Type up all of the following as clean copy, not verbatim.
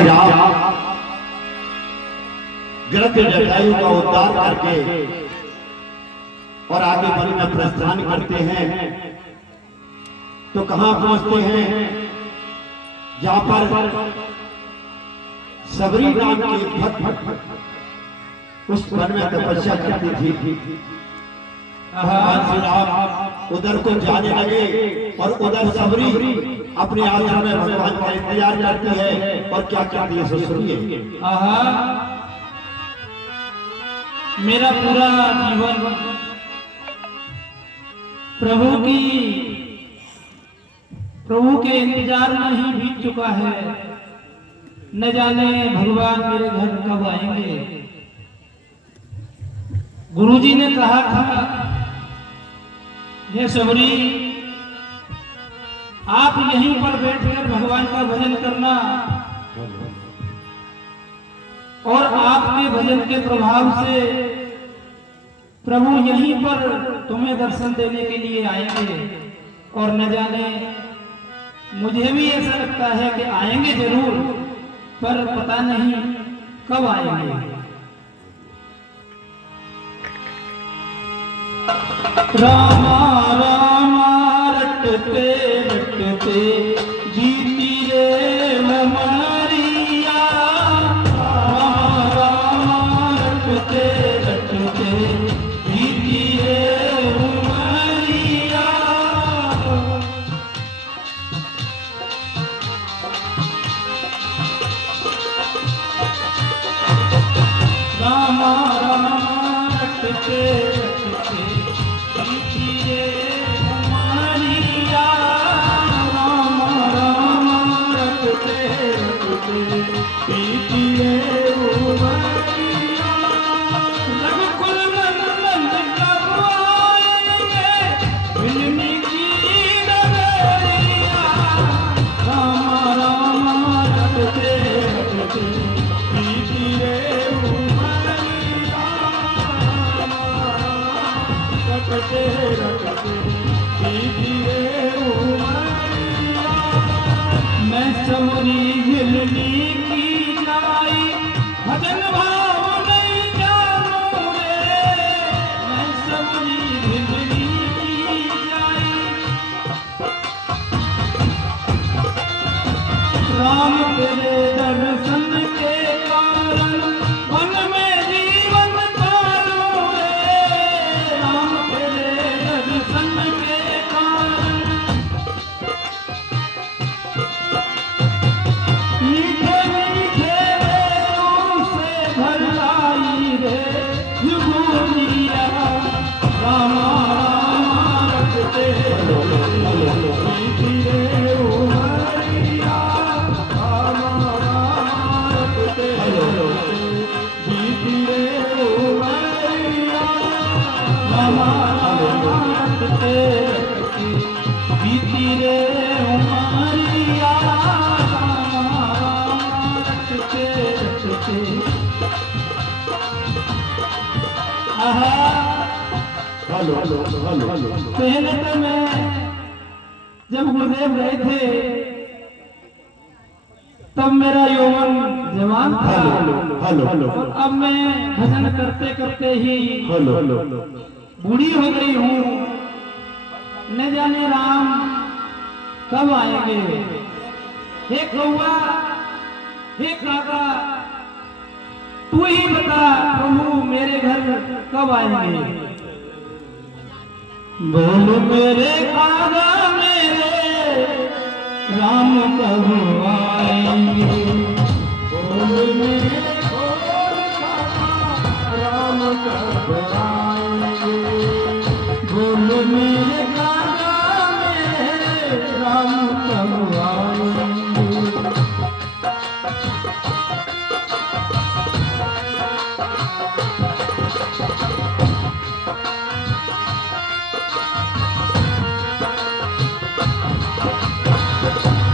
श्री राम गिरत जटायु का उद्धार करके और आगे वन में प्रस्थान करते हैं तो कहां पहुंचते हैं जहां पर सबरी नाम की भक्त उस वन में तपस्या करती थी। भगवान श्री राम उधर को जाने लगे और उधर सबरी अपने आश्रम में भगवान का इंतजार करती है और क्या करती है सो सुनिए। मेरा पूरा जीवन प्रभु के इंतजार में ही बीत चुका है। न जाने भगवान मेरे घर कब आएंगे। गुरुजी ने कहा था, हे सबरी, आप यहीं पर बैठकर भगवान का भजन करना और आपके भजन के प्रभाव से प्रभु यहीं पर तुम्हें दर्शन देने के लिए आएंगे। और न जाने मुझे भी ऐसा लगता है कि आएंगे जरूर, पर पता नहीं कब आएंगे। रामा रामा रटते रटते जीती रे हमारिया। रामा रामा रटते रटते जीती रे हमारिया। रामा रामा रटते रटते मैं सबरी हिलनी की नाई भजन भाव नहीं जानू रे। मैं सबरी हिलनी की नाई राम तेरे दर्शन के कारण वन में जीवन पालू रे। राम तेरे दर्शन के कारण मीठे मीठे वेलों से भर आई रे जुगुनिया। रामा रामा रटते जीती रे उमरिया। रामा रामा रटते जीती रे उमरिया। रामा रामा रटते जीती रे उमरिया। पहले तो मैं जब गुरुदेव गए थे तब मेरा यौवन जवान था। और अब मैं भजन करते करते ही बूढ़ी हो गई हूँ। न जाने राम कब आएंगे। हे कौआ, हे काका, तू ही बता प्रभु मेरे घर कब आएंगे। बोल मेरे काका मेरे राम कब आएंगे। बोल मेरे काका राम कब आएंगे। बोल मेरे काका मेरे राम कब आएंगे।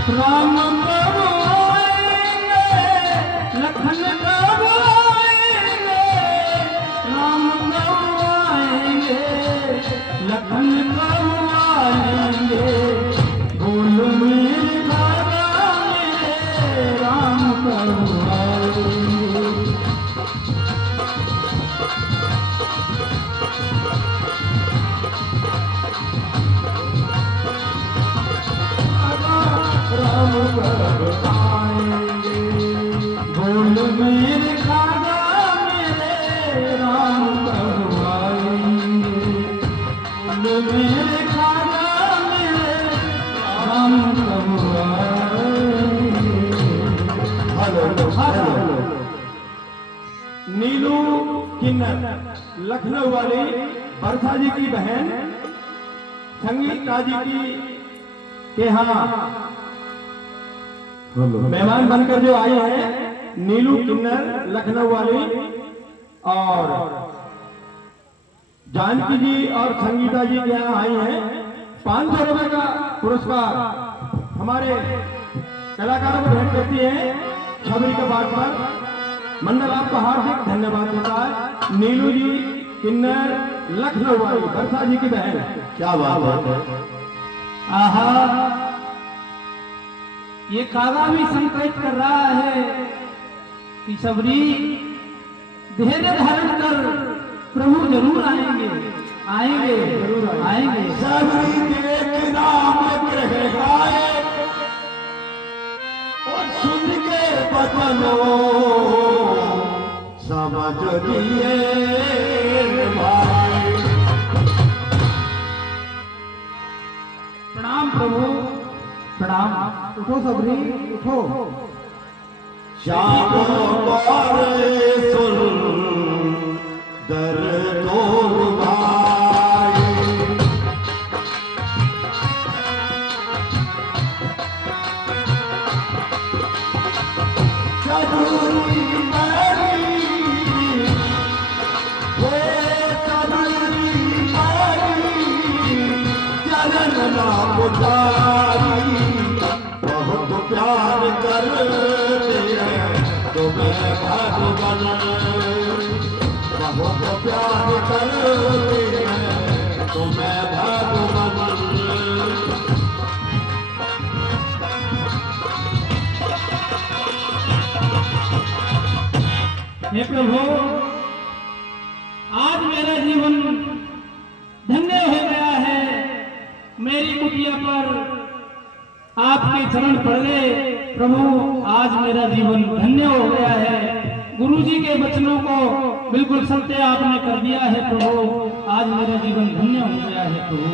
राम कब आएंगे, लखन कब आएंगे। राम कब आएंगे, लखन कब आएंगे। बोल मेरे काका मेरे राम कब हेलो। नीलू किन्नर लखनऊ वाली बरसा जी की बहन संगीता जी के यहाँ मेहमान बनकर जो आए हैं नीलू किन्नर लखनऊ वाली और जानकी जी और संगीता जी के यहाँ आई हैं। 500 रुपए का पुरस्कार हमारे कलाकारों को भेंट करती है छबरी के बात पर। मंडल आपका हार्दिक धन्यवाद देता है। नीलू जी किन्नर लखनऊ वाली बरसा जी की बहन। क्या बात है। आहा, ये कागा भी संकेत कर रहा है कि सबरी धैर्य धारण कर प्रभु जरूर आएंगे, आएंगे, जरूर आएंगे। सबरी के नाम ग्रह गाए और सुन के बचनों समझ लिए भाई। प्रणाम प्रभु, प्रणाम। उठो सबरी उठो। श्याम सुन दर्दो भाई। सबरी मेरी वो सबरी मेरी चरण ना पुजारी बहुत प्यार करते हैं तुम्हें भगवान बहुत प्यार करते हैं तुम्हें भगवान। हे प्रभु, आज मेरा जीवन धन्य हो गया है। मेरी कुटिया पर आपके चरण पड़ गए प्रभु। आज मेरा जीवन धन्य हो गया है। गुरु जी के वचनों को बिल्कुल सत्य आपने कर दिया है प्रभु। आज मेरा जीवन धन्य हो गया है प्रभु।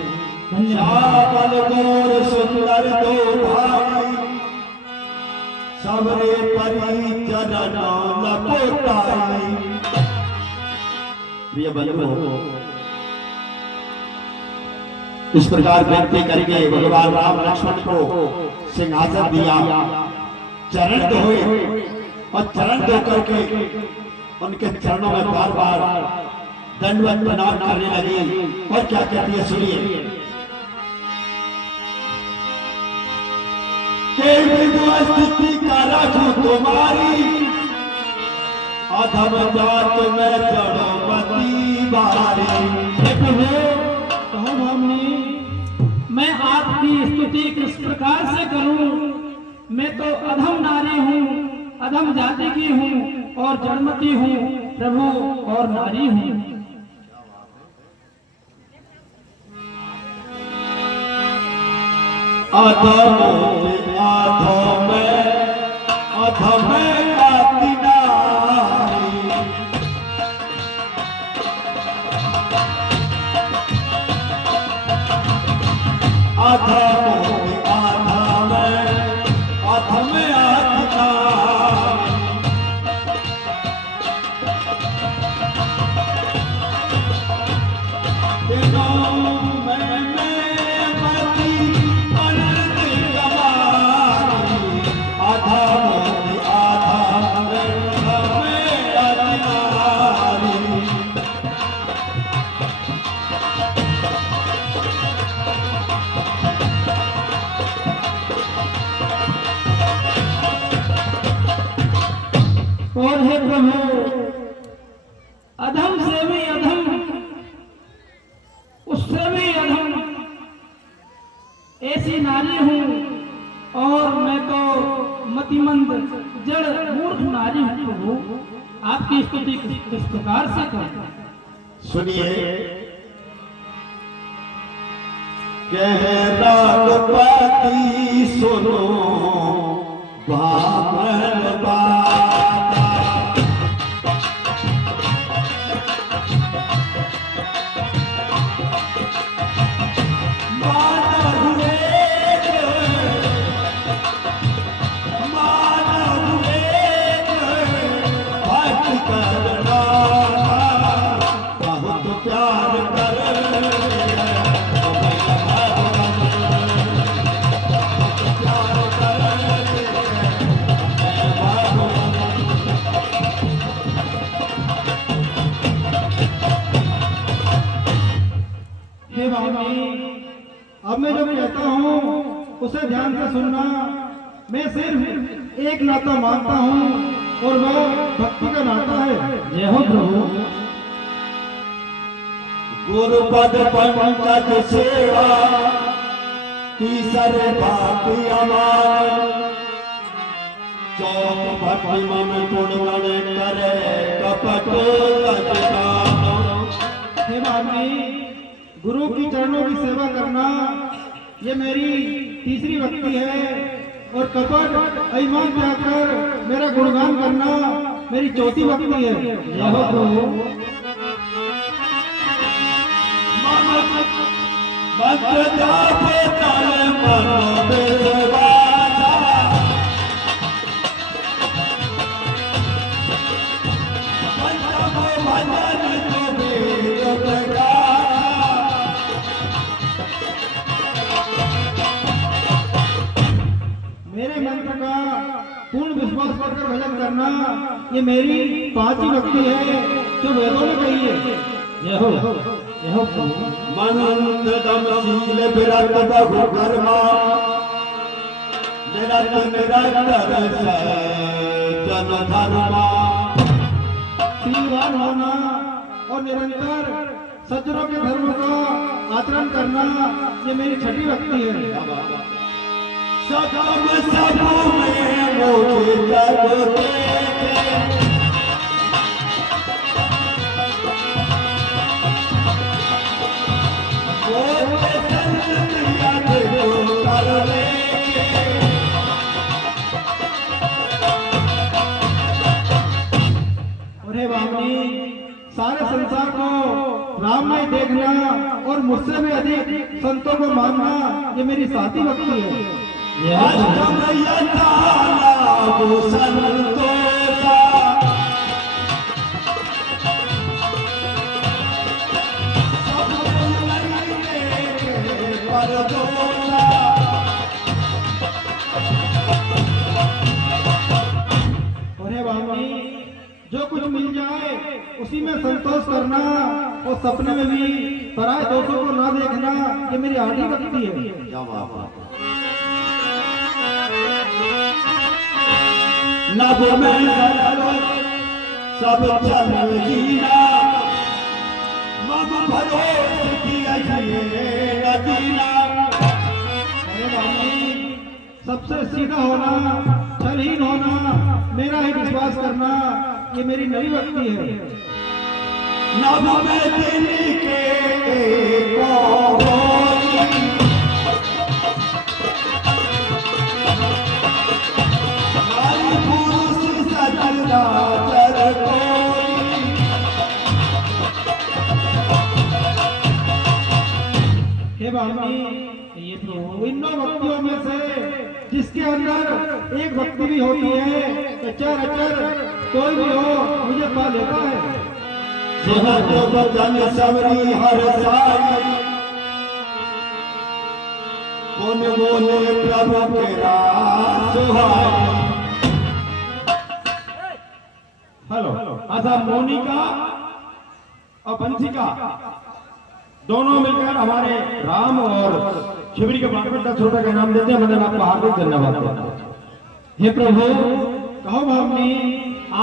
धन्यवाद। गोर सुंदर दो भाई सबरे परी चरण लपोटाई। प्रिय बंधुओं, इस प्रकार विनती करके भगवान राम लक्ष्मण को सिंहासन दिया, चरण धोए और चरण धो करके उनके चरणों में बार बार दंडवत प्रणाम करने लगी। और क्या कहती है सुनिए। के विद्वस्ती का रखूं तुम्हारी अधम जात में जड़ोमती बारी। कहो भावनी, मैं आपकी स्तुति किस प्रकार से करूं? मैं तो अधम नारी हूँ, अधम जाति की हूँ और जड़मती हूँ प्रभु और नारी हूँ। अधम जाति नारी और हे प्रभु, अधम से भी अधम, उससे भी अधम ऐसी नारी हूँ और मैं तो मतिमंद जड़ मूर्ख नारी हूँ प्रभु। आपकी स्तुति किस प्रकार से करूं? सुनिए। कहना पति सुनो बामन बाता। मानव एक अब मैं जो कहता हूँ उसे ध्यान से सुनना। मैं सिर्फ एक नाता मानता हूँ और वह भक्ति का नाता है। जय हो प्रभु। गुरुपद पंकज सेवा तीसर भाती अमार चौक भक्ति मम गुणगण करे कपट हे भाभी, गुरु की चरणों की सेवा करना ये मेरी तीसरी भक्ति है और कपट ईमान त्याग कर मेरा गुणगान करना मेरी चौथी भक्ति है। जय हो प्रभु। मंत्र जापे तन मनो बेवासा पंचम भजन तो वेद प्रगासा मेरे मंत्र का पूर्ण विश्वास करके भजन करना ये मेरी पांचवी भक्ति है जो वेदों ने कही है। जय हो प्रभु। मंत्र दम शील विरत बहु कर्मा निरत निरंतर जन धर्मा शीलवान होना और निरंतर सज्जनों के धर्म का आचरण करना ये मेरी छठी भक्ति है। सकम सब में मोहि जग देखे सारे संसार को राम में देखना और मुझसे भी अधिक संतों को मानना ये मेरी साथी भक्ति है। अष्टम यथालाभो संतोषा सब परदोषा अरे बाबी, जो कुछ मिल जाए उसी में संतोष करना और सपने में भी पराये दोषों को ना देखना ये मेरी आधी भक्ति है। नभ में सब चल जीना मम भरोसे किया नदीना। अरे बाबी, सबसे सीधा होना, छलहीन होना, मेरा ही विश्वास करना ये मेरी नई भक्ति है। नभ में दिल के पुरुष सजला चर हे बाबी, ये प्रभु इन 9 भक्तियों में से जिसके अंदर एक भक्ति भी होती है अचर अचर कोई भी हो मुझे पा लेता है। जन सबरी हर साई कौन बोले प्रभु के सुहाई। हेलो। अच्छा, मोनिका और पंचिका दोनों मिलकर हमारे राम और शिवरी के बारे में 10 रुपए का इनाम देते हैं। मतलब आपका हार्दिक धन्यवाद देता हूं। हे प्रभु, कहो भावनी,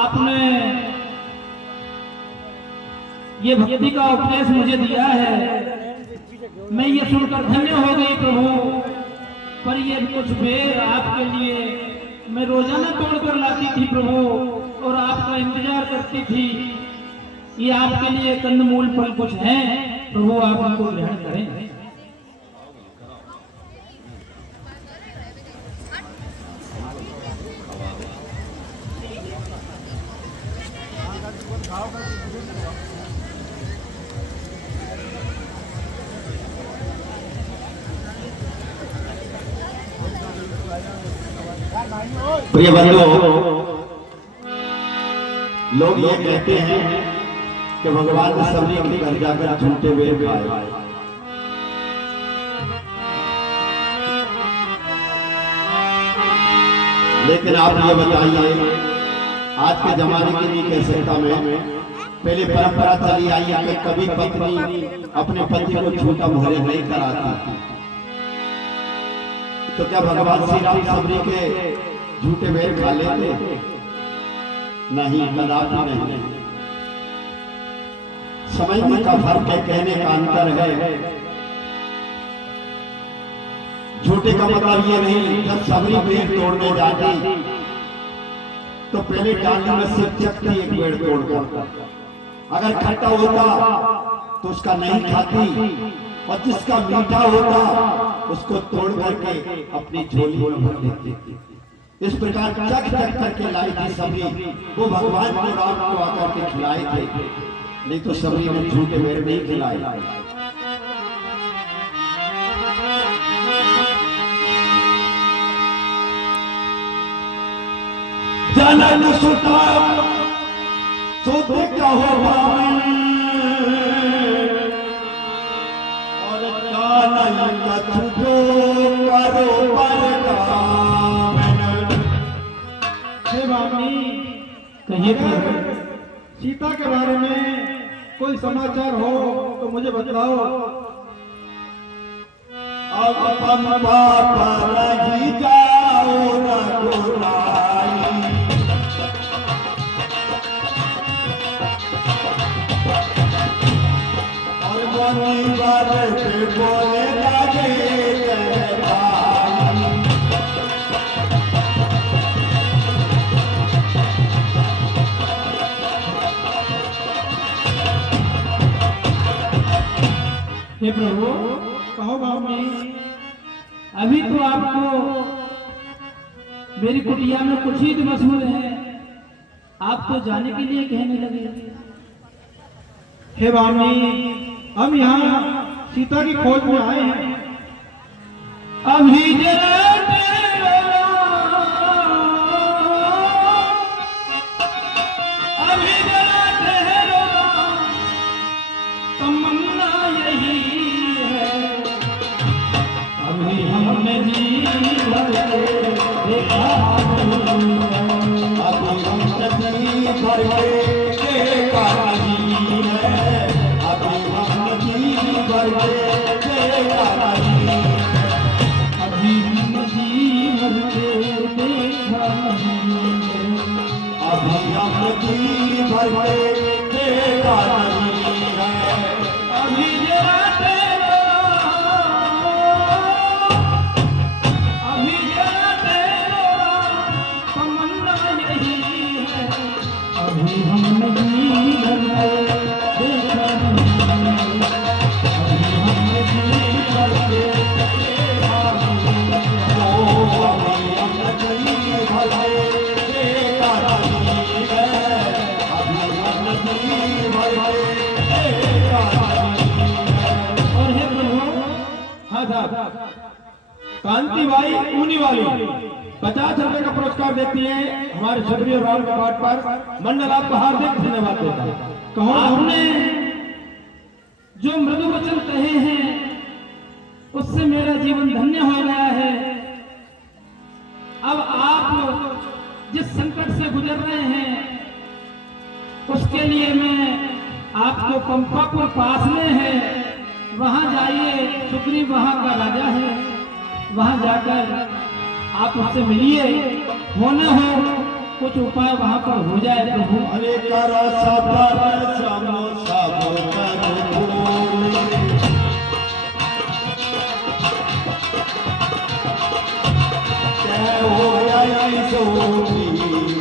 आपने ये भक्ति का उपदेश मुझे दिया है, मैं ये सुनकर धन्य हो गई प्रभु। पर ये कुछ बेर आपके लिए मैं रोजाना तोड़कर लाती थी प्रभु और आपका इंतजार करती थी। ये आपके लिए कंदमूल फल कुछ है प्रभु, आप उनको ग्रहण करें। प्रिय बंधुओं, लोग ये कहते हैं कि भगवान ने सबरी के घर जाकर झूठे हुए खाए। लेकिन आप ये बताइए, आज के जमाने की भी कह सकता मैं, पहले परंपरा चली आई है कि कभी पत्नी अपने पति को झूठा मुहरे नहीं कराती। तो क्या भगवान श्री राम सबरी के झूठे बेर खा लेते? नहीं, कदापि नहीं। समझने का फर्क है, कहने का अंतर है। झूठे का मतलब ये नहीं, जब सबरी पेड़ तोड़ने जाती तो पहले डाली में से चकती एक पेड़ तोड़कर, अगर खट्टा होता तो उसका नहीं खाती, और जिसका मीठा होता उसको तोड़ करके अपनी झोली में भर लेती। इस प्रकार चक चक करके लाई थी सबरी, वो भगवान को राम को आकर के खिलाए थे, नहीं तो सबरी ने झूठे मेरे नहीं खिलाए। जनक सुता सोते कहो और कानन कथो करो परगामन। हे बामी, कहिए अगर सीता के बारे में कोई समाचार हो तो मुझे बताओ। अब पंपा पर ही जाओ रघुराई, और मुनिवर पे बोले लगे कहताई। हे प्रभु, कहो बामी। अभी तो आपको मेरी कुटिया में कुछ ही दिवस हुए हैं, आप तो जाने के लिए कहने लगे। हे बामी, हम यहाँ सीता की खोज में आए हैं। अभी जरा ठहरो, अभी जरा ठहरो, तमन्ना यही है, अभी हमने जी भर के देखा नहीं है। अभी हम नदी भर के देखा नहीं है, अभी हम नदी भर के देखा नहीं है। अभी हम जी भर के देखा नहीं है। अभी हम नदी भर के देखा नहीं है। अभी जरा ठहरो, अभी जरा ठहरो, तमन्ना यही है, अभी हम नहीं भर के देखा नहीं है। अभी हम नहीं भर के देखा नहीं है। ओ अभी हम नदी भर के देखा नहीं है, अभी हम नदी भर के देखा नहीं है। और हे प्रभु, हाँ साहब, कांतिबाई ऊनी वाली 50 रुपए का पुरस्कार देती है हमारे छतरी और राम के पाठ पर। मंडल आपका हार्दिक धन्यवाद देता है। कहो आपने जो मृदु वचन कहे हैं उससे मेरा जीवन धन्य हो गया है। अब आप जिस संकट से गुजर रहे हैं उसके लिए मैं आपको पंपापुर पास में है, वहां जाइए। सुग्रीव वहां का राजा है, वहां जाकर आप उससे मिलिए, होने हो कुछ उपाय वहां पर हो जाए प्रभु। अरे कर सबर समो सब कर भूले, जय हो जय सोनी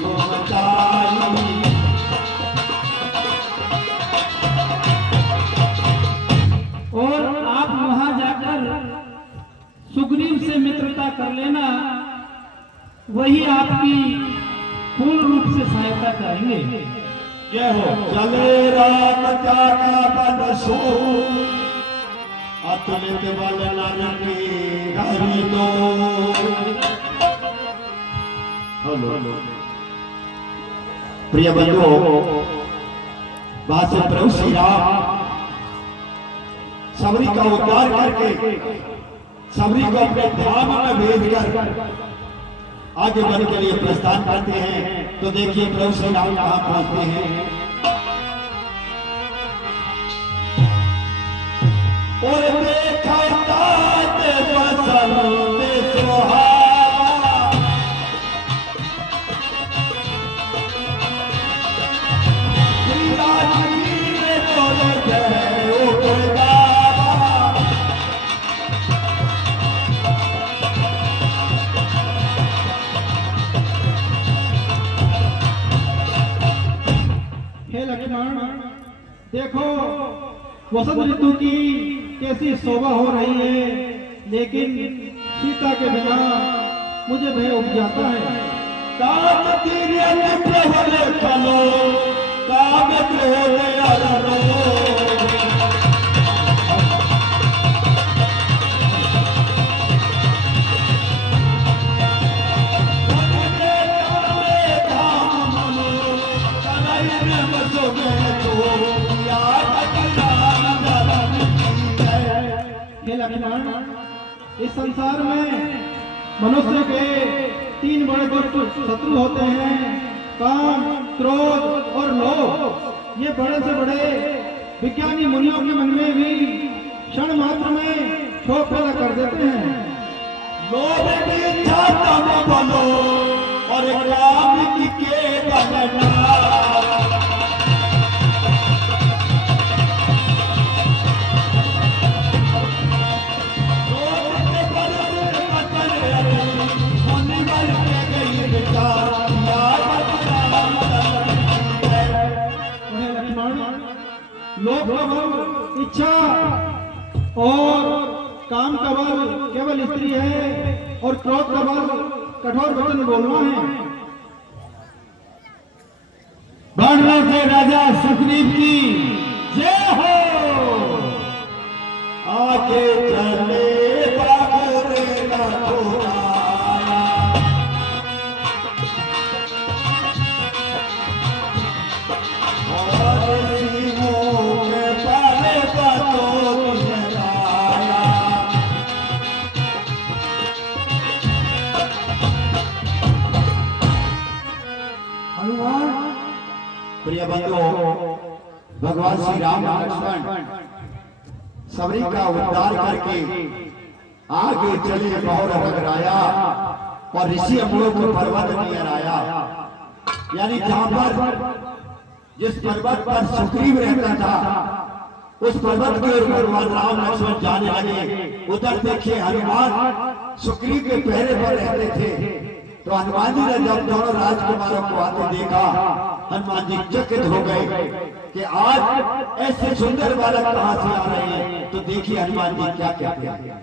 बचाई। और आप वहां जाकर सुग्रीव से मित्रता कर लेना, वही आपकी पूर्ण रूप से सहायता करेंगे। जय हो। चले राम जाका बन सो, अतुलित बल नानकी हरि दो। हेलो प्रिय बंधुओं, बात से प्रभु श्री राम सबरी का उद्धार करके सबरी को अपने धाम में भेजकर आगे बढ़ने के लिए प्रस्थान करते हैं। तो देखिए प्रभु श्री राम कहां पहुंचते हैं। और देखा तात बसंत सुहा लक्ष्मण, देखो वसंत ऋतु की कैसी शोभा हो रही है, लेकिन सीता के बिना मुझे भय उठ जाता है। काम तीरे प्रभले चलो, काम क्रोध अरो। हे लक्ष्मण, इस संसार में मनुष्य के 3 बड़े दुष्ट शत्रु होते हैं, काम, क्रोध और लोभ। ये बड़े से बड़े विज्ञानी मुनियों के मन में भी क्षण मात्र में शोक पैदा कर देते हैं। लोभ की इच्छा तब बनो और काम की के बनना। लोभ का बल इच्छा और काम का बल केवल स्त्री है, और क्रोध का बल कठोर वचन बोलना है। बाणों से राजा सुग्रीव की जय हो। आगे चले बाबूरे ना छोड़ाया, और सीमों के पाले बातों में आया। हनुमान, प्रिय बंधुओं, भगवान श्री राम लक्ष्मण सबरी का उद्धार करके आगे चले बहुर रगराया और ऋषि अमलों को पर्वत नियर आया। यानी जहां पर जिस पर्वत पर सुग्रीव रहता था, उस पर्वत की ओर भगवान राम लक्ष्मण जाने लगे। उधर देखिए हनुमान सुग्रीव के पहरे पर रहते थे। तो हनुमान जी ने जब दोनों राजकुमारों को आते देखा, हनुमान जी चकित हो गए कि आज ऐसे सुंदर बालक कहां से आ रहे हैं। तो देखिए हनुमान जी क्या कहते हैं।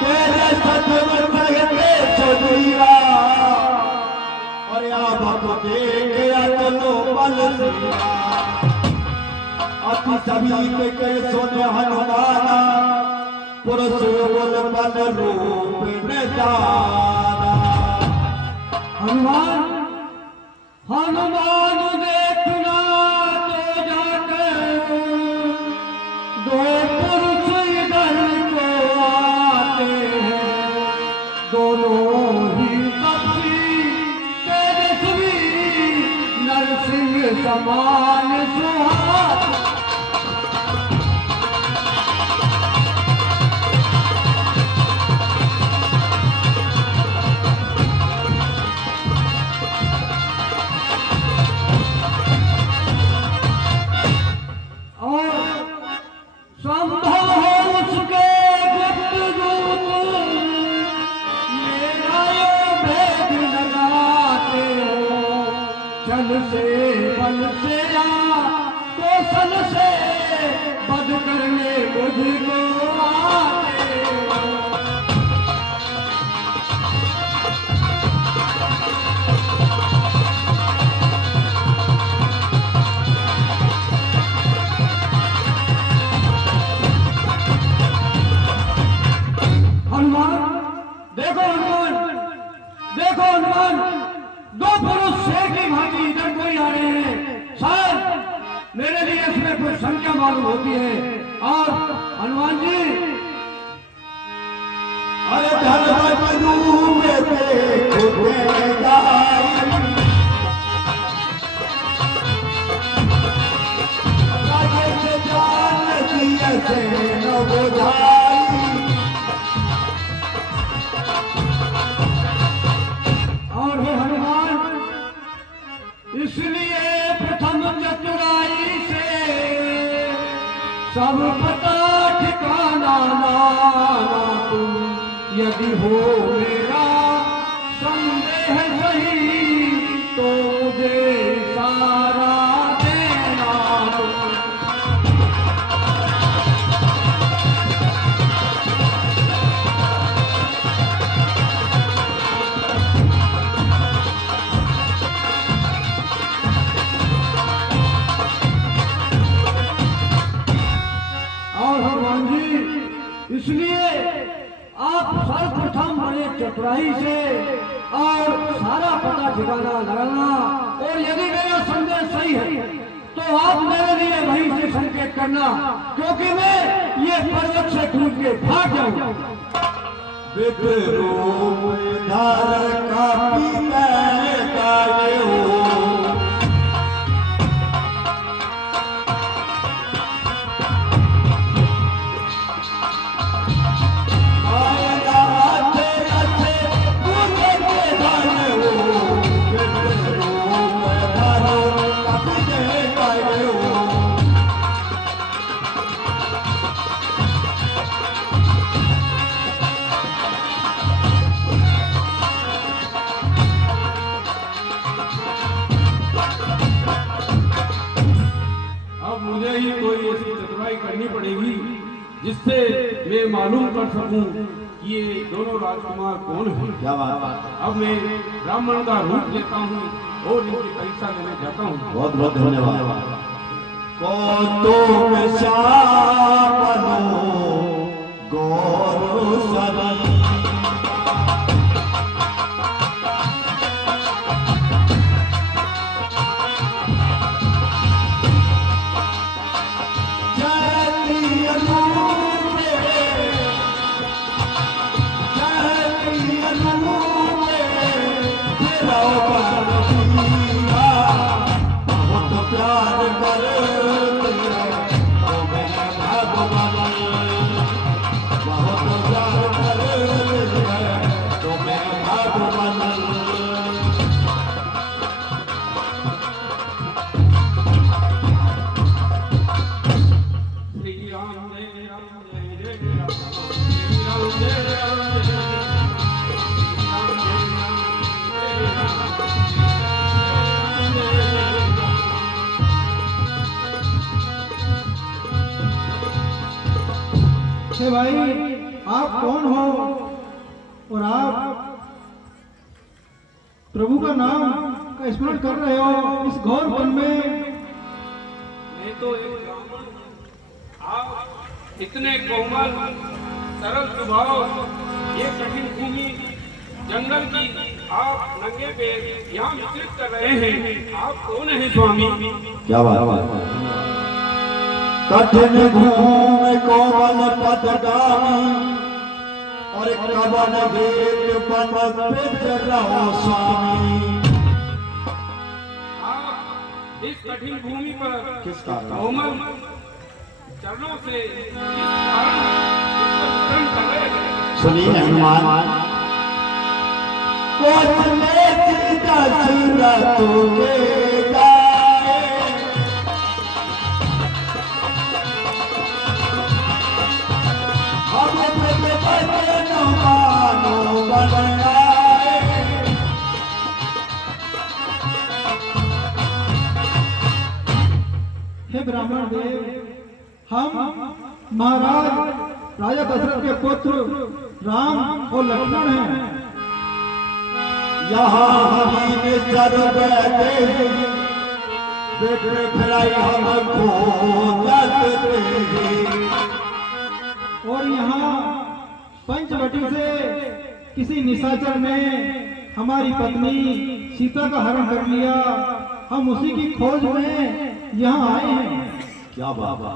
तेरे सतवर कहते सुग्रीवा, और आप तो देख लो बल सिया। अति सभी के सुन हनुमाना, पुरुष बोल बल रूप न जाना। हनुमान, हनुमान देखना तो जाकर दो पुरुष इधर को आते हैं, दोनों ही कपी तेजस्वी, नरसिंह समान सुहास। संभव हो उसके गुप्त दूत, मेरा ये भेद लगाते हो। चल से बल से या कौशल से बद करने मुझको आते हो। देखो हनुमान, दो पुरुष शेर की भांति इधर कोई आ रहे हैं। शायद मेरे लिए इसमें कोई संख्या मालूम होती है। और हनुमान जी, अरे धर्म रूप देखो जान दिया से न बुझाई। और हे हनुमान, इसलिए प्रथम चतुराई से सब पता ठिकाना लाना तुम। यदि हो मेरा संदेह सही तो मुझे चतुराई से और सारा पता ठिकाना लगाना, और यदि मेरा संदेश सही है तो आप मेरे लिए वहीं से संकेत करना, क्योंकि मैं ये पर्वत से कूद के भाग जाऊंगा। विद्रोह धार का मुझे ही कोई ऐसी चतुराई करनी पड़ेगी जिससे मैं मालूम कर सकूं कि ये दोनों राजकुमार कौन हैं। क्या बात। अब मैं ब्राह्मण का रूप लेता हूँ और इनकी परीक्षा लेने जाता हूँ। बहुत बहुत धन्यवाद। कौतुक शापनो गौरव सरी हे भाई, आप कौन हो और आप प्रभु का नाम का स्मरण कर रहे हो इस घोर वन में? मैं तो एक ब्राह्मण हूं। आप इतने कोमल सरल स्वभाव, ये कठिन भूमि जंगल की आप नंगे पैर यहाँ विचरित कर रहे हैं। आप कौन है स्वामी? क्या बात। कठिन घूम कोमल पदगामी और कवन भेद पन रहो स्वामी। आप इस कठिन भूमि पर किस कारण? कोमल चरणों से किस कारण विचरण कर रहे हैं? सुनिए हनुमान। कोसले दशरथों के गाए, हम बचन मानो बन आए। हे ब्राह्मण देव, हम महाराज राजा दशरथ के पुत्र राम और लक्ष्मण हैं। यहाँ हमी चर बैठे फिराई हमको और यहाँ पंचवटी से किसी निशाचर ने हमारी पत्नी सीता का हरण कर लिया। हम उसी की खोज में यहाँ आए हैं। क्या बाबा।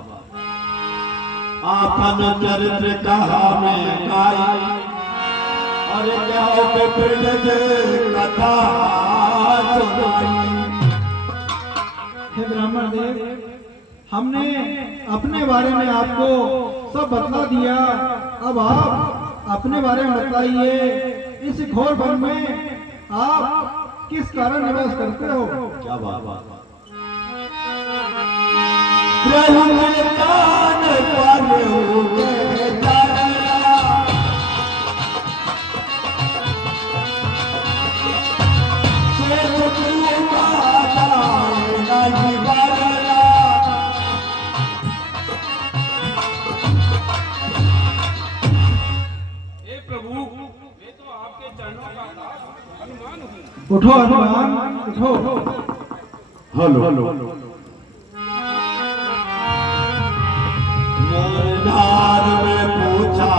आपन चरित्र कहा में गाई और क्या के पिंड कथा सुनाई। हे ब्राह्मण देव, हमने अपने बारे में आपको सब बतला दिया। अब आप अपने बारे में बताइए, इस घोर वन में आप किस कारण निवास करते हो? क्या बात। प्रभु के कान पर होके उठो हनुमान, उठो। हेलो। मोरनार में पूछा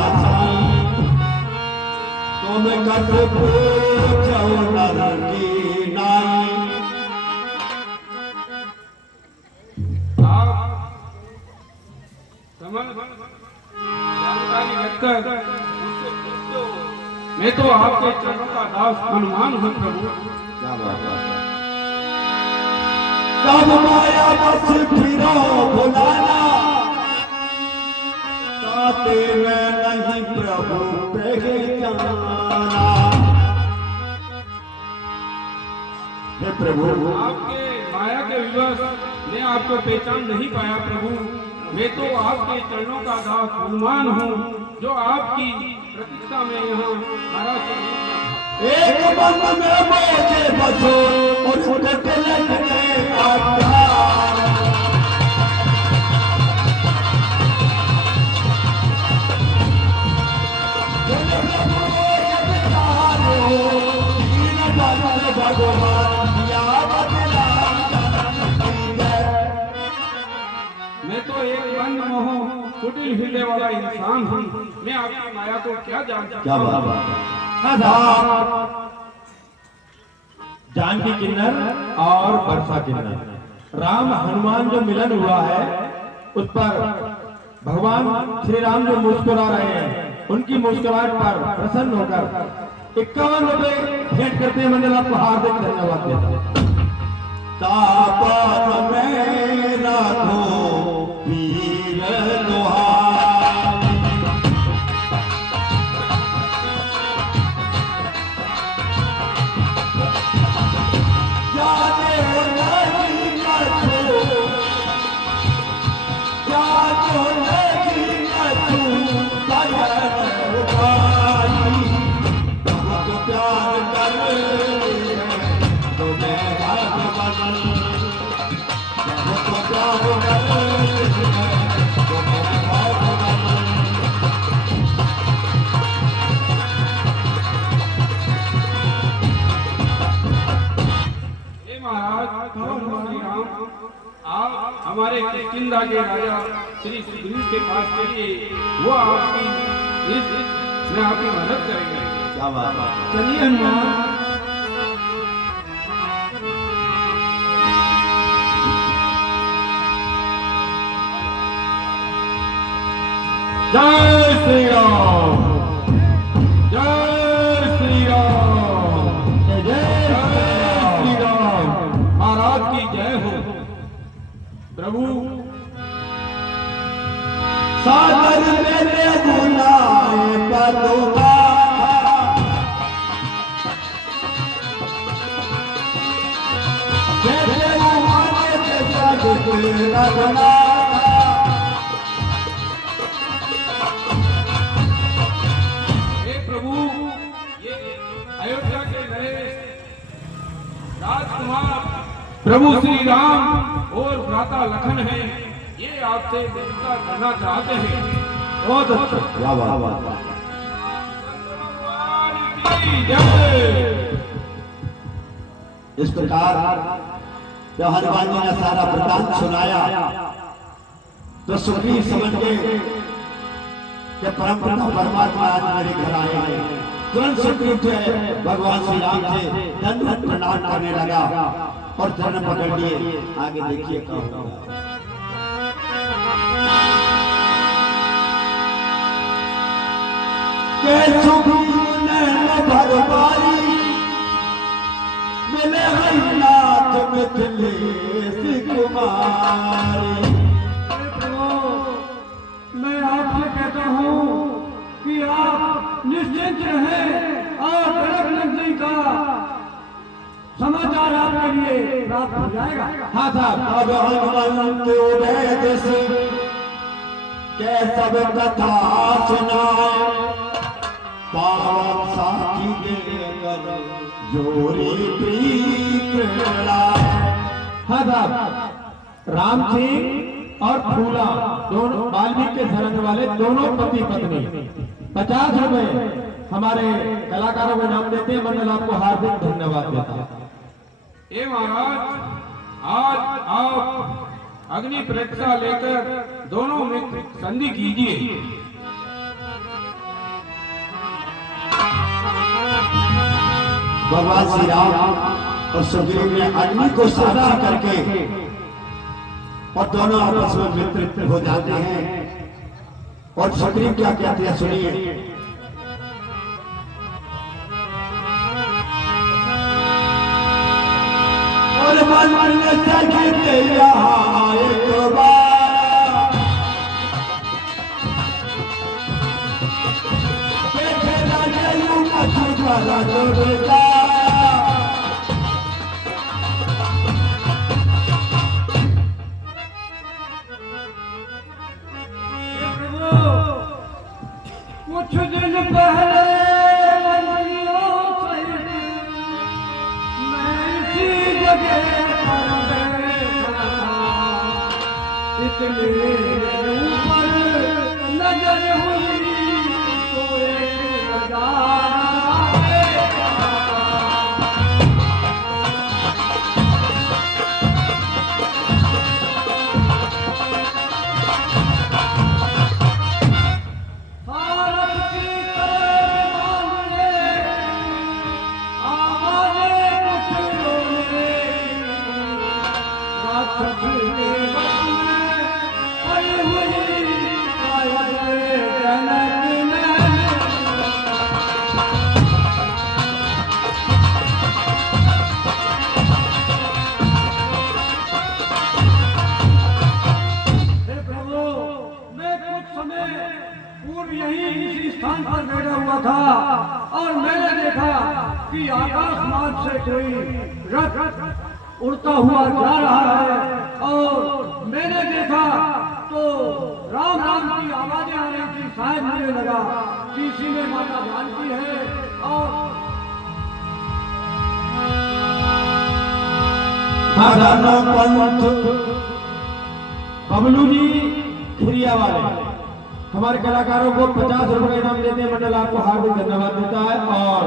तुम सत पूछो नर की नाई। जानकारी रखकर मुझसे पूछते हो। मैं तो आपके चरणों का दास हनुमान हूँ प्रभु। क्या बात है। तब माया बस फिरो भुलाना, ताते में नहीं प्रभु पहचाना। हे प्रभु, आपके माया के विवश मैं आपको पहचान नहीं पाया प्रभु। मैं तो आपके चरणों का दास हनुमान हूँ, जो आपकी प्रतीक्षा में यहाँ हरा एक बंद में मोजे बसो और उनके लगने आता। मैं तो एक बंद मोह कुटिल हृदय वाला इंसान हूँ। मैं आपकी माया को क्या जान सकता क्या हूँ। बात है। जानकी किन्नर और वर्षा किन्नर, राम हनुमान जो मिलन हुआ है उस पर भगवान श्री राम जो मुस्कुरा रहे हैं, उनकी मुस्कुराहट पर प्रसन्न होकर 51 रुपए भेंट करते हैं। मंडल आपको हार्दिक धन्यवाद देते हैं। तापन में रखो वीर दुहाई। जाने नहीं कछु, जानो नहीं कछु कायर उपाई। बहुत प्यार कर तो मेरा भगवान, बहुत प्यार कर तो मेरा भगवान। हे महाराज प्रभु श्री राम, आप हमारे किष्किंधा के राजा श्री सुग्रीव के पास चलिए। वो आपकी मैं आपकी मदद करेंगे। क्या बात है। चलिए हनुमान। जय श्री राम, जय श्री राम, जय श्री राम। महाराज की जय हो। प्रभु सागर मेरे बुलाए पदुमा, जैसे उमाने के जग लगना। हे प्रभु, ये अयोध्या के नए राजकुमार प्रभु श्री राम और भ्राता लखन है। ये आपसे विनती करना चाहते हैं। बहुत अच्छा। क्या बात है। की जय। इस प्रकार जब हनुमान जी ने सारा वृतांत सुनाया तो सुग्रीव समझ गए कि परमपिता परमात्मा आज मेरे घर आए हैं। तुरंत सुग्रीव उठे, भगवान श्री राम से दंडवत प्रणाम करने लगा और चरण पकड़ लिए। आगे देखिए क्या होगा। के सुग्रीव ने भगवानी मिले नाथ मिथिलेश कुमारी। मैं आपसे कहता हूँ कि आप निश्चिंत रहें और भरत नगरी का समाचार आपके लिए प्राप्त हो जाएगा। हाँ साहब, अब हनुमंत उभय से के सब कथा सुनाए, पावन साखी देकर जोरी प्रीत लड़ाए। हाँ साहब, राम सिंह और फूला दोनों वाल्मीकि के धर्म वाले दोनों पति पत्नी 50 रुपए हमारे कलाकारों को नाम देते हैं। मंडल आपको हार्दिक धन्यवाद देता है। हे महाराज, आज आप अग्नि परीक्षा लेकर दोनों मित्र संधि कीजिए। भगवान श्री राम और सुग्रीव ने अग्नि को साक्षी करके और दोनों आपस में मित्र हो जाते हैं। और सुग्रीव क्या कहते हैं सुनिए। और मन ने सखी यहाँ एक बार कुछ दिन पहले मैं इसी जगह पर बैठा था, इतने ऊपर नजर हुई तो एक नजारा स्थान पर बैठा हुआ था और मैंने देखा कि आकाश मार्ग से कोई रथ उड़ता हुआ जा रहा है और मैंने देखा तो राम राम की आवाजें आ रही थी। शायद मुझे लगा कि इसी में माता जानकी है। और बबलू जी खिरिया वाले हमारे कलाकारों को 50 रुपए इनाम देते हैं। मंडल आपको हार्दिक धन्यवाद देता है। और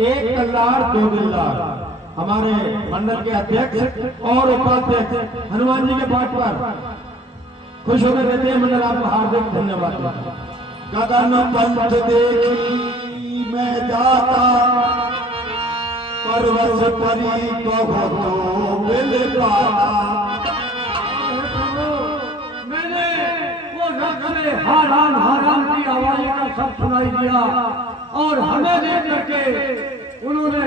एक कल्लार 2 दिलदार हमारे मंडल के अध्यक्ष और उपाध्यक्ष हनुमान जी के पाठ पर खुश होकर देते हैं। मंडल आपको हार्दिक धन्यवाद देता है। गगन पंथ देखी मैं जाता पर्वत परी तो मिल पाता। हारान हारान की आवाज़ें का सब सुनाई दिया और हमें देख करके उन्होंने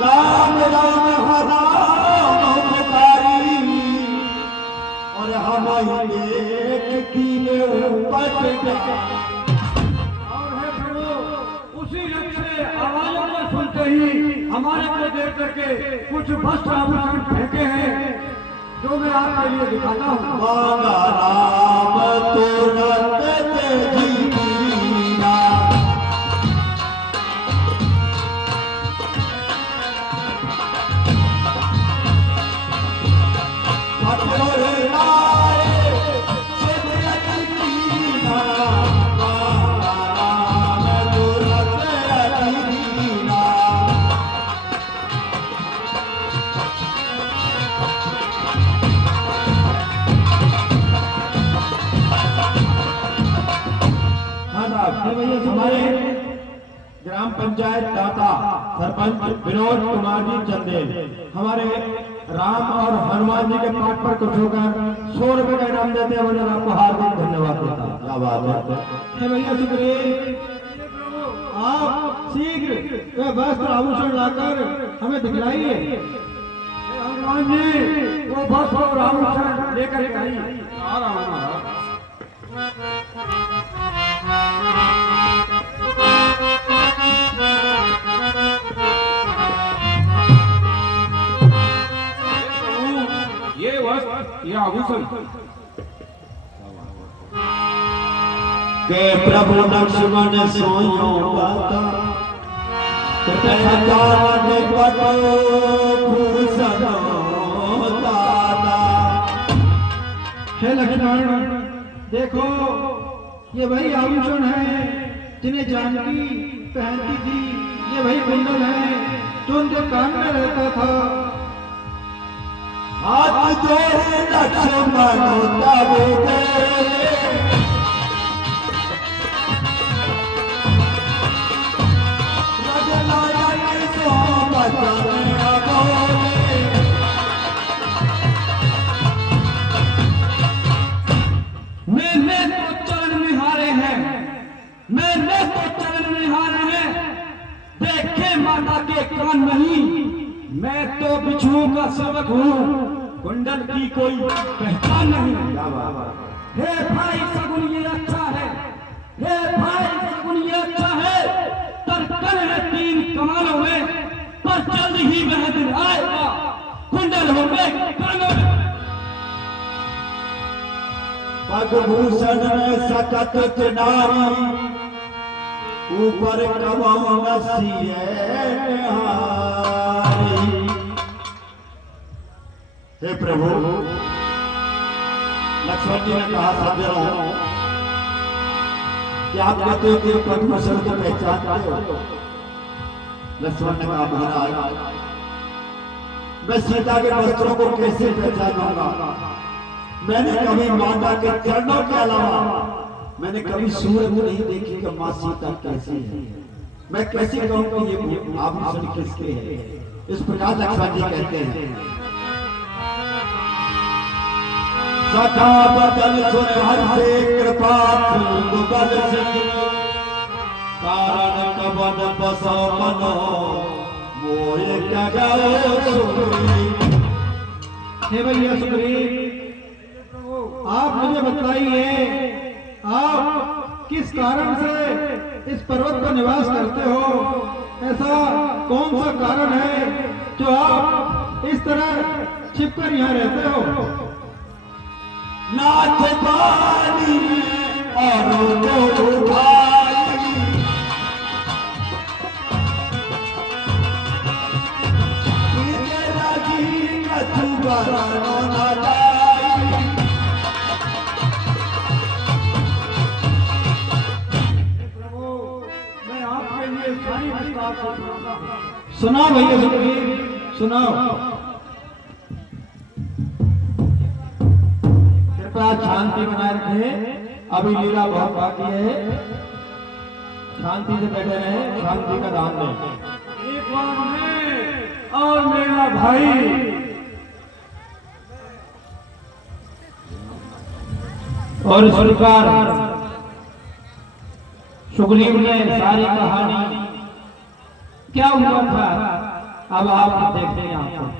राम राम हराम पुकारी और हम एक दिले उपट और है प्रभु उसी रंग से आवाज़ों को सुनते ही हमारे को देख करके कुछ वस्त्र आभूषण फेंके हैं जो मैं आपके लिए दिखाता हूँ। मांगा राम तुरंत दीना पटोरे लाए चित्रक दीना मांगा राम तुरंत दीना। हमारे ग्राम पंचायत दाता सरपंच विनोद कुमार जी चंदेल हमारे राम और हनुमान जी के पाठ पर खुश होकर 100 रुपए का इनाम देते हैं। मंडल आपको हार्दिक धन्यवाद देता है। क्या बात है भैया सुग्रीव, आप शीघ्र वह वस्त्र आभूषण लाकर हमें दिखलाइए। हनुमान जी वो वस्त्र और आभूषण लेकर के आइए। आ रहा हूँ महाराज। ये वस्त्र ये आभूषण के प्रभु लक्ष्मण सोयो बाता पहचान पटो भूषण दाता। हे लक्ष्मण देखो ये वही आभूषण है जिन्हें जानकी पहनती थी। ये वही कुंडल है जो उनके कान में रहता था। हाथ जोड़े लक्ष्मण तब दे रजना पहचान नहीं, मैं तो बिच्छुओं का सेवक हूँ, कुंडल की कोई पहचान नहीं। हे भाई सगुन ये अच्छा है, हे भाई सगुन ये अच्छा है, तरकन है 3 कमालों में, पर जल्द ही वह दिन आएगा कुंडल होंगे कानों में। पगभूषण में सकत चिनारी, ऊपर कवन सिए निहारी। हे प्रभु, लक्ष्मण जी ने कहा सज्जनों कि आप कहते हो कि पद्मभूषण को पहचानते हो। लक्ष्मण ने कहा महाराज, मैं सीता के वस्त्रों को कैसे पहचानूंगा? मैंने कभी माता के चरणों के अलावा मैंने कभी सूरज नहीं देखी कि माँ सीता कैसी है। मैं कैसे कहूँ कि ये आभूषण किसके है? इस प्रकार लक्ष्मण जी कहते हैं, सखा बदल सुन हर से कृपा तुंग बल सिंह, कारण कबन बसो मनो मोए कगो सुग्रीव। हे भैया सुग्रीव, आप मुझे बताइए, आप किस कारण से इस पर्वत पर निवास करते हो? ऐसा कौन सा कारण है जो आप इस तरह छिपकर यहाँ रहते हो? नाथ पानी और दो भाई, तेरा जी कछुआ ना जाई। प्रभु, मैं आपके लिए सारी बात सुनाऊंगा। सुनाओ भैया सुग्रीव, सुनाओ। शांति बनाए रखे, अभी लीला बहुत बाकी है, शांति से बैठे रहे, शांति का दान दें। एक बार मैं और मेरा भाई और इस प्रकार सुग्रीव ने सारी कहानी क्या हुआ था अब आप देखते हैं। आपको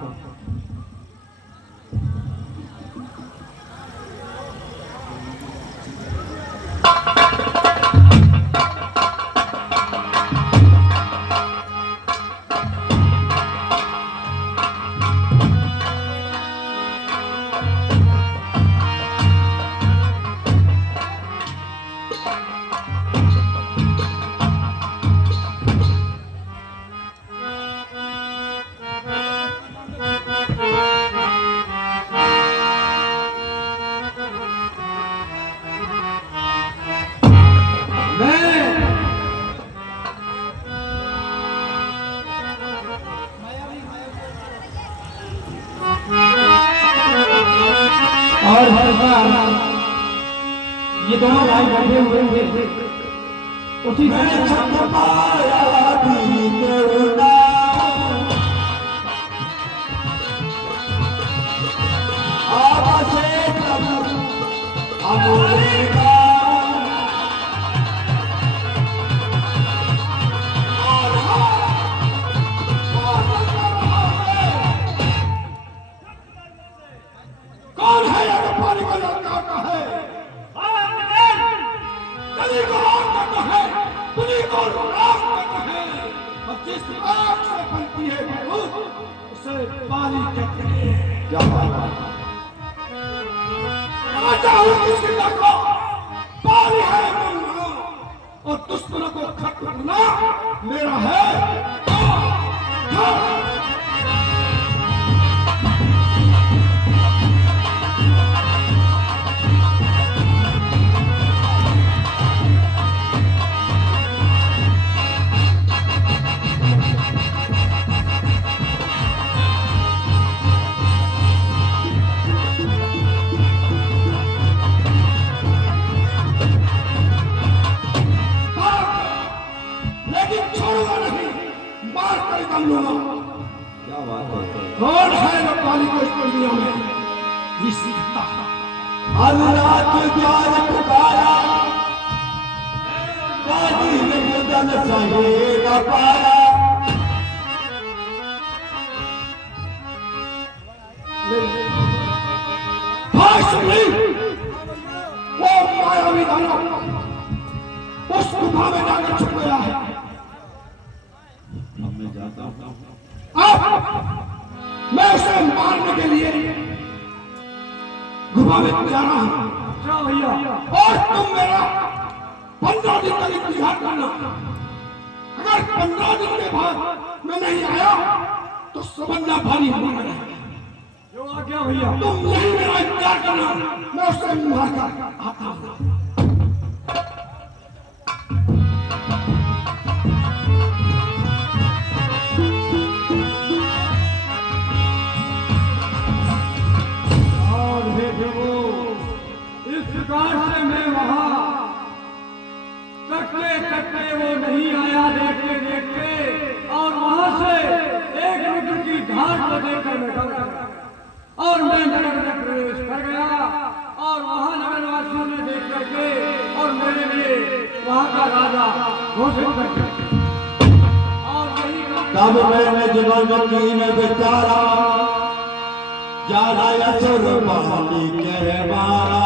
और ये दोनों भाई बैठे हुए थे, उसी मैं छप पाया भी देवना, आवासे तब अमोरेगा। कौन है ये पानी का लड़का का है? नदी को राम करता है, पुली को राम करता है, और जिस आग से बनती है प्रभु उसे पानी कहते हैं। क्या बात है? आता हूँ किसी को पानी है बोलना, और दुश्मनों को खत्म करना मेरा है। क्या बात है? कौन है जो पानी को इस दुनिया में जीत सकता है? रात द्वार पुकारा, पानी ने बदल सहे न पाया, वो मायावी दानव उस गुफा में जाकर छुप गया है। अब मैं जाता हूं। अब मैं उसे मारने के लिए गुफा में जा रहा हूं। अच्छा भैया, और तुम मेरा 15 दिन तक इंतजार करना। अगर 15 दिन के बाद मैं नहीं आया तो समझना भारी हमारा रहेगा। जो आ गया भैया, तुम यही मेरा इंतजार करना, मैं उससे मारकर आता हूं। से मैं वहां कटते वो नहीं आया देखते देखते, और वहां से एक रुद्र की घाट को देखकर मैं डर गया और मैं नगर में प्रवेश कर गया। और वहां नगरवासियों ने देख करके और मेरे लिए वहां का राजा घोषित कर दिया। और तब मैंने जीवन की में बेचारा जाना असुर बाली के मारा।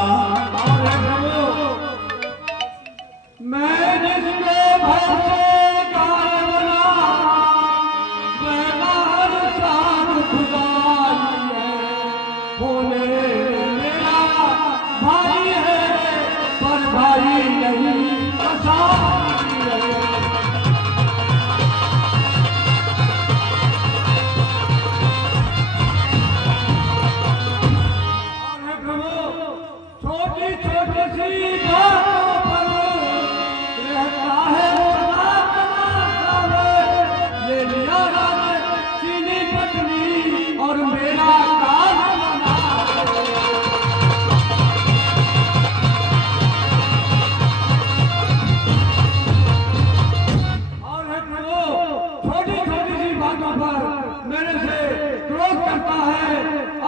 मैं जिसके भय से गाय बना, मैं हर साथ खुदाई है। होने मेरा भाई है पर भाई नहीं कसाई है। छोटी छोटी सी बातों पर रहता है सदा तमाशा। ले लिया राज चीनी पत्नी और मेरा काज बना। और है प्रभु, छोटी छोटी सी बातों पर मेरे से क्रोध करता है।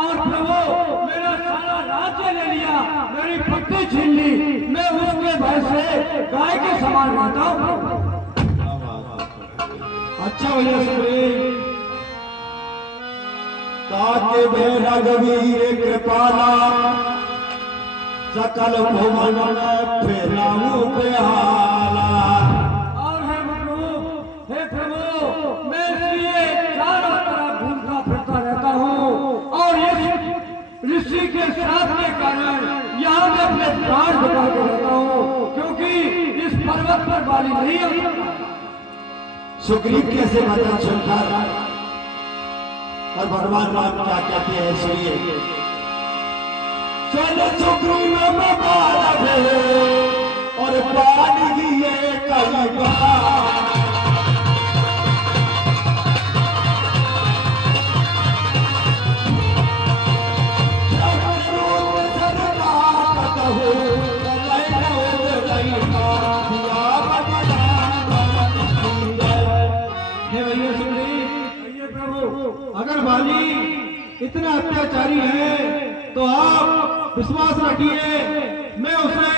और प्रभु मेरा सारा राज्य ले लिया, मेरी पत्नी छीन ली। मैं उसके भय से गाय के समान रहता हूँ। अच्छा भैया सुग्रीव, ताके भे रघुवीर कृपाला सकल भुवन फेराऊं बेहाला। और है प्रभु, हे प्रभु, मैं इसलिए चारों तरफ घूमता फिरता रहता हूँ। और इस ऋषि के श्राप के कारण यहाँ मैं अपने प्राण बचा के रहता हूँ, क्योंकि इस पर्वत पर बाली नहीं है। सुग्रीव कैसे वचन सुनकर और भगवान राम क्या कहते हैं सुनिए। चल सुग्रीव में बालक और पानी ये कई बार। अगर बाली इतना अत्याचारी है तो आप विश्वास रखिए, मैं उसे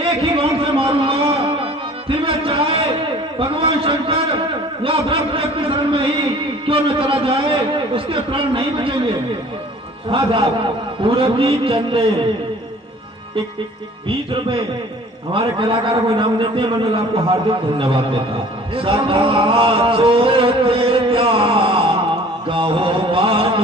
एक ही बाण से मारूंगा। फिर मैं चाहे भगवान शंकर या ब्रह्मदेव की शरण में ही क्यों न चला जाए, उसके प्राण नहीं बचेंगे। हाँ पूरब की चंदे 20 रुपए हमारे कलाकारों को इनाम देते हैं। मंडल आपको हार्दिक धन्यवाद देता है। सदा सोते क्या गहो बान